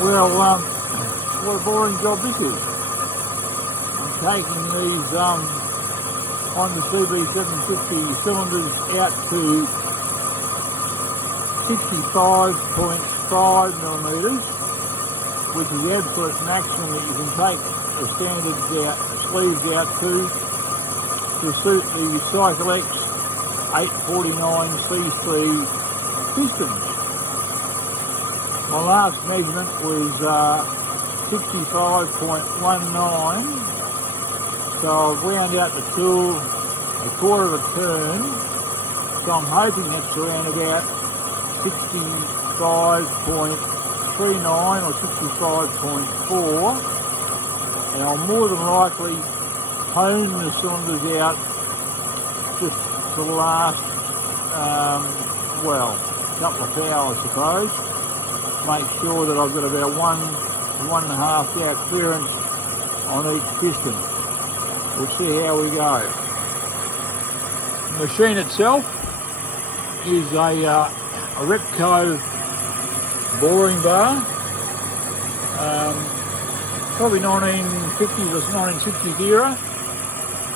Well, what a boring job this is. I'm taking these on the CB750 cylinders out to 65.5 millimetres, which is the absolute maximum that you can take the standards out, sleeves out to suit the CycleX 849cc pistons. My last measurement was 65.19, so I've wound out the tool a quarter of a turn, so I'm hoping that's around about 65.39 or 65.4, and I'll more than likely hone the cylinders out just for the last, couple of hours, I suppose. Make sure that I've got about 1 to 1.5 hour clearance on each piston. We'll see how we go. The machine itself is a Repco boring bar, probably 1950s or 1960s era.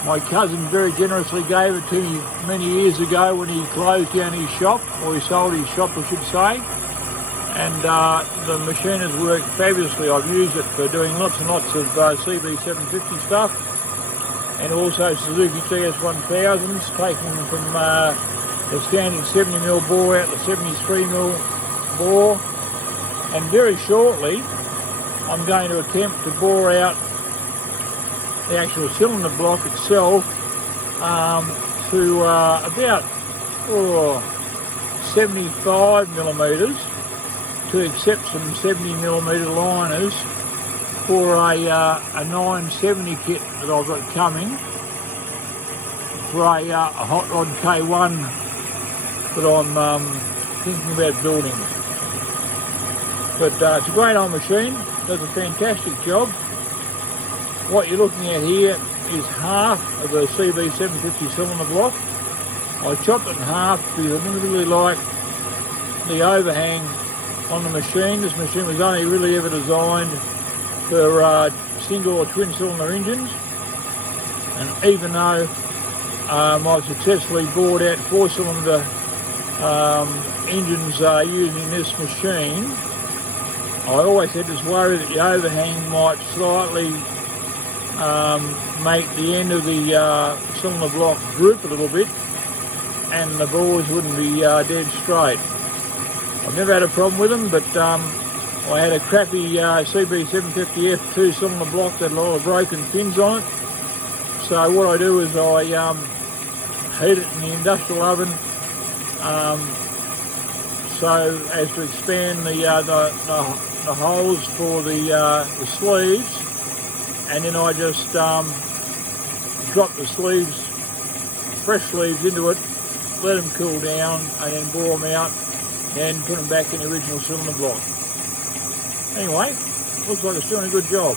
My cousin very generously gave it to me many years ago when he closed down his shop, or he sold his shop I should say. And the machine has worked fabulously. I've used it for doing lots and lots of CB750 stuff, and also Suzuki TS1000s, taking them from the standard 70mm bore out to 73mm bore. And very shortly I'm going to attempt to bore out the actual cylinder block itself to about 75mm, to accept some 70mm liners for a 970 kit that I've got coming for a Hot Rod K1 that I'm thinking about building. But it's a great old machine, does a fantastic job. What you're looking at here is half of the CB750 cylinder block. I chopped it in half because I didn't really like the overhang on the machine. This machine was only really ever designed for single or twin cylinder engines, and even though I've successfully bored out 4-cylinder engines using this machine, I always had this worry that the overhang might slightly make the end of the cylinder block droop a little bit and the bores wouldn't be dead straight. I've never had a problem with them, but I had a crappy CB750 F2 cylinder block that had a lot of broken fins on it. So what I do is I heat it in the industrial oven so as to expand the holes for the sleeves, and then I just drop the sleeves, fresh sleeves into it, let them cool down, and then bore them out and put them back in the original cylinder block. Anyway, looks like it's doing a good job.